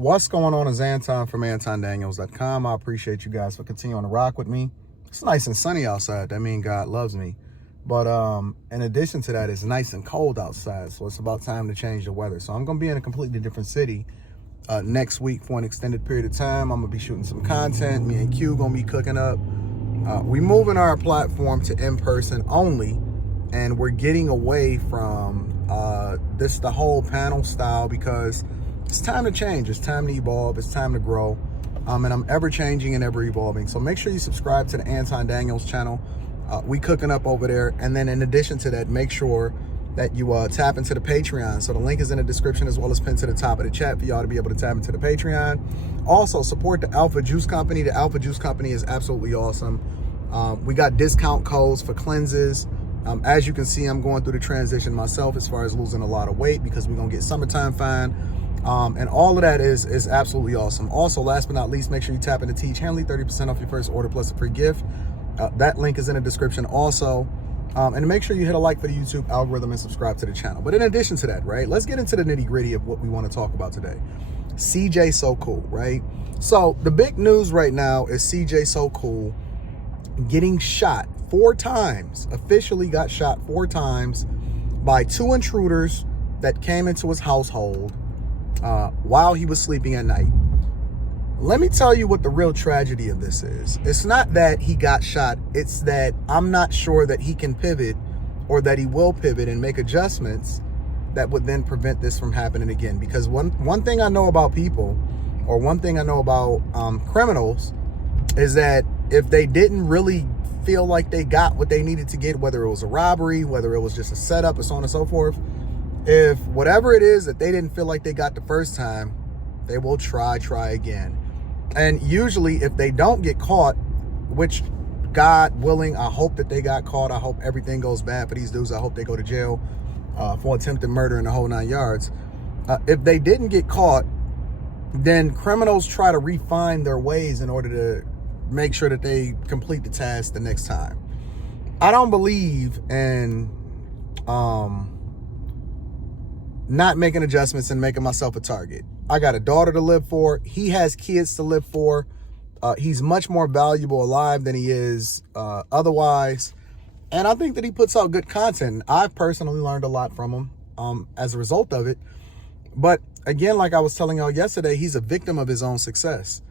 What's going on is Anton from AntonDaniels.com. I appreciate you guys for continuing to rock with me. It's nice and sunny outside. That means God loves me. But in addition to that, it's nice and cold outside. So it's about time to change the weather. So I'm going to be in a completely different city next week for an extended period of time. I'm going to be shooting some content. Me and Q going to be cooking up. We moving our platform to in-person only. And we're getting away from the whole panel style because it's time to change. It's time to evolve. It's time to grow. And I'm ever changing and ever evolving. So make sure you subscribe to the Anton Daniels channel. We cooking up over there. And then in addition to that, make sure that you tap into the Patreon. So the link is in the description as well as pinned to the top of the chat for y'all to be able to tap into the Patreon. Also, support the Alpha Juice Company. The Alpha Juice Company is absolutely awesome. We got discount codes for cleanses. As you can see, I'm going through the transition myself as far as losing a lot of weight because we're going to get summertime fine. And all of that is absolutely awesome. Also, last but not least, make sure you tap into Teach Henley, 30% off your first order plus a free gift. That link is in the description also. And make sure you hit a like for the YouTube algorithm and subscribe to the channel. But in addition to that, right, let's get into the nitty gritty of what we want to talk about today. CJ So Cool, right? So the big news right now is CJ So Cool getting shot 4 times, officially got shot 4 times by 2 intruders that came into his household while he was sleeping at night. Let me tell you what the real tragedy of this is. It's not that he got shot. It's that I'm not sure that he can pivot or that he will pivot and make adjustments that would then prevent this from happening again. Because one thing I know about people, or one thing I know about criminals, is that if they didn't really feel like they got what they needed to get, whether it was a robbery, whether it was just a setup, or so on and so forth, if whatever it is that they didn't feel like they got the first time, they will try again. And usually if they don't get caught, which God willing, I hope that they got caught. I hope everything goes bad for these dudes. I hope they go to jail for attempted murder and the whole 9 yards. If they didn't get caught, then criminals try to refine their ways in order to make sure that they complete the task the next time. I don't believe in not making adjustments and making myself a target. I got a daughter to live for. He has kids to live for. He's much more valuable alive than he is otherwise. And I think that he puts out good content. I've personally learned a lot from him as a result of it. But again, like I was telling y'all yesterday, he's a victim of his own success.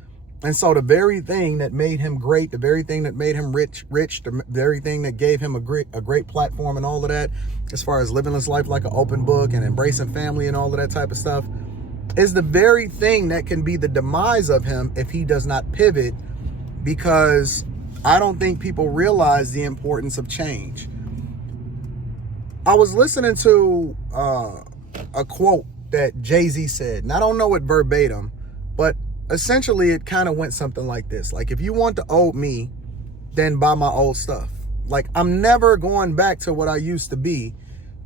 And so the very thing that made him great, the very thing that made him rich, the very thing that gave him a great platform and all of that, as far as living his life like an open book and embracing family and all of that type of stuff, is the very thing that can be the demise of him if he does not pivot, because I don't think people realize the importance of change. I was listening to a quote that Jay-Z said, and I don't know it verbatim, but essentially it kind of went something like this. Like, if you want to owe me, then buy my old stuff. Like, I'm never going back to what I used to be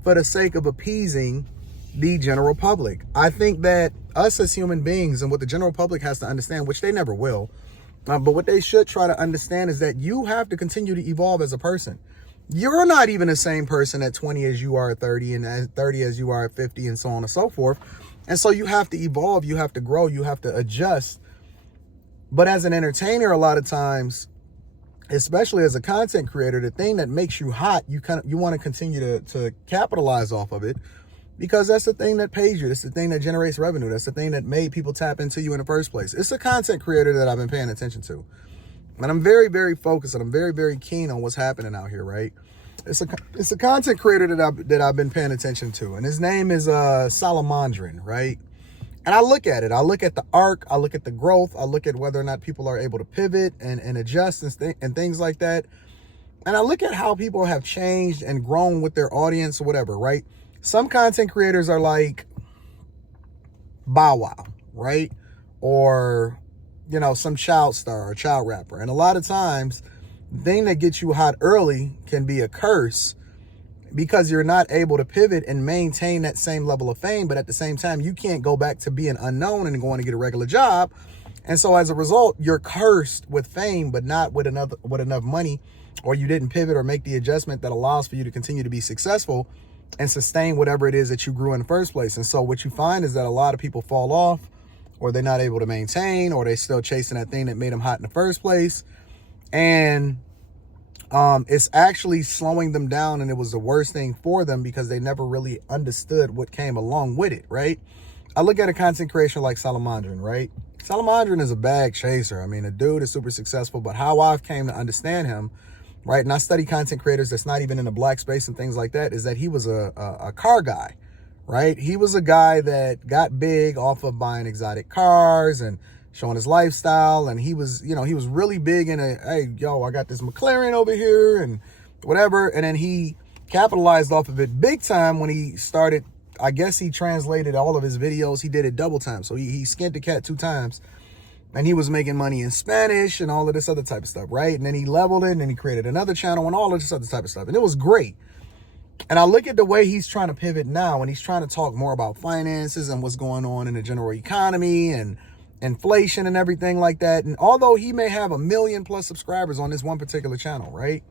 for the sake of appeasing the general public. I think that us as human beings, and what the general public has to understand, which they never will, but what they should try to understand, is that you have to continue to evolve as a person. You're not even the same person at 20 as you are at 30, and at 30 as you are at 50, and so on and so forth. And so you have to evolve, you have to grow, you have to adjust. But as an entertainer, a lot of times, especially as a content creator, the thing that makes you hot, you want to continue to capitalize off of it, because that's the thing that pays you. That's the thing that generates revenue. That's the thing that made people tap into you in the first place. It's a content creator that I've been paying attention to. And I'm very, very focused, and I'm very, very keen on what's happening out here, right? It's a content creator that I've been paying attention to, and his name is Salamandrin, right? And I look at it. I look at the arc. I look at the growth. I look at whether or not people are able to pivot and adjust and things like that. And I look at how people have changed and grown with their audience or whatever, right? Some content creators are like Bow Wow, right? Or, you know, some child star or child rapper. And a lot of times, the thing that gets you hot early can be a curse, because you're not able to pivot and maintain that same level of fame. But at the same time, you can't go back to being unknown and going to get a regular job. And so as a result, you're cursed with fame, but not with enough money, or you didn't pivot or make the adjustment that allows for you to continue to be successful and sustain whatever it is that you grew in the first place. And so what you find is that a lot of people fall off or they're not able to maintain, or they're still chasing that thing that made them hot in the first place. And it's actually slowing them down, and it was the worst thing for them because they never really understood what came along with it, right? I look at a content creator like Salamandrin, right? Salamandrin is a bag chaser. I mean, the dude is super successful, but how I've came to understand him, right? And I study content creators that's not even in the black space and things like that, is that he was a car guy, right? He was a guy that got big off of buying exotic cars and showing his lifestyle. And he was, you know, he was really big in hey, yo, I got this McLaren over here and whatever. And then he capitalized off of it big time when he started. I guess he translated all of his videos. He did it double time. So he skinned the cat 2 times. And he was making money in Spanish and all of this other type of stuff, right? And then he leveled it, and then he created another channel and all of this other type of stuff. And it was great. And I look at the way he's trying to pivot now, and he's trying to talk more about finances and what's going on in the general economy and inflation and everything like that. And although he may have 1 million+ subscribers on this one particular channel, right?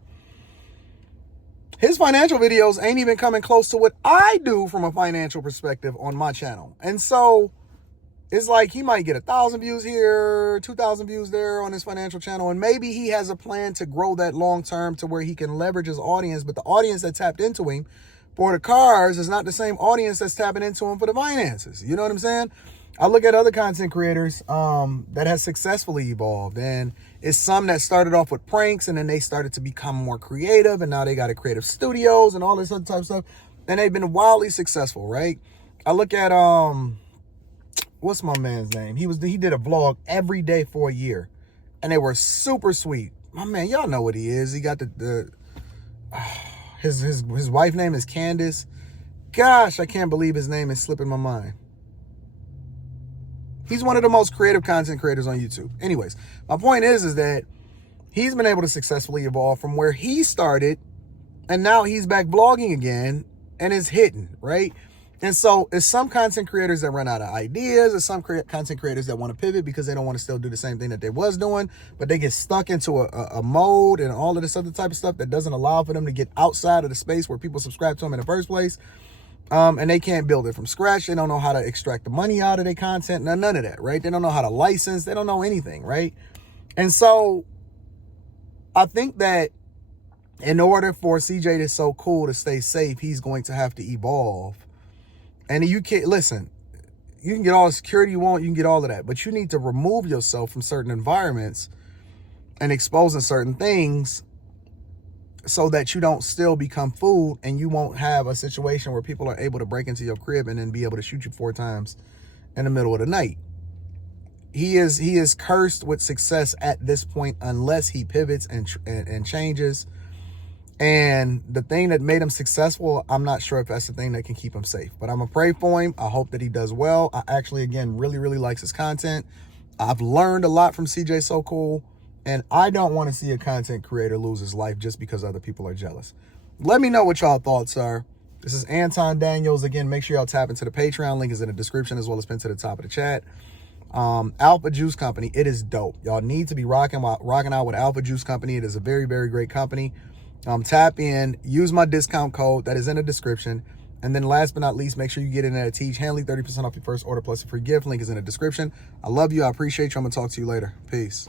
His financial videos ain't even coming close to what I do from a financial perspective on my channel. And so it's like he might get 1,000 views here, 2,000 views there on his financial channel. And maybe he has a plan to grow that long term to where he can leverage his audience. But the audience that tapped into him for the cars is not the same audience that's tapping into him for the finances. You know what I'm saying? I look at other content creators that has successfully evolved, and it's some that started off with pranks, and then they started to become more creative, and now they got a creative studios and all this other type of stuff, and they've been wildly successful, right? I look at what's my man's name? He did a vlog every day for a year, and they were super sweet. My man, y'all know what he is. He got his wife name is Candace. Gosh, I can't believe his name is slipping my mind. He's one of the most creative content creators on YouTube. Anyways, my point is that he's been able to successfully evolve from where he started, and now he's back vlogging again and is hitting, right? And so it's some content creators that run out of ideas, or some content creators that want to pivot because they don't want to still do the same thing that they was doing, but they get stuck into a mode and all of this other type of stuff that doesn't allow for them to get outside of the space where people subscribe to them in the first place. And they can't build it from scratch. They don't know how to extract the money out of their content. None of that, right? They don't know how to license. They don't know anything, right? And so I think that in order for CJ that's so cool to stay safe, he's going to have to evolve. And you can't, listen, you can get all the security you want, you can get all of that, but you need to remove yourself from certain environments and exposing certain things so that you don't still become food, and you won't have a situation where people are able to break into your crib and then be able to shoot you 4 times in the middle of the night. He is cursed with success at this point unless he pivots and changes. And the thing that made him successful, I'm not sure if that's the thing that can keep him safe. But I'm going to pray for him. I hope that he does well. I actually, again, really, really likes his content. I've learned a lot from CJ So Cool. And I don't want to see a content creator lose his life just because other people are jealous. Let me know what y'all thoughts are. This is Anton Daniels. Again, make sure y'all tap into the Patreon. Link is in the description as well as pinned to the top of the chat. Alpha Juice Company, it is dope. Y'all need to be rocking out with Alpha Juice Company. It is a very, very great company. Tap in, use my discount code that is in the description. And then last but not least, make sure you get in there to Teach Hanley, 30% off your first order plus a free gift. Link is in the description. I love you. I appreciate you. I'm going to talk to you later. Peace.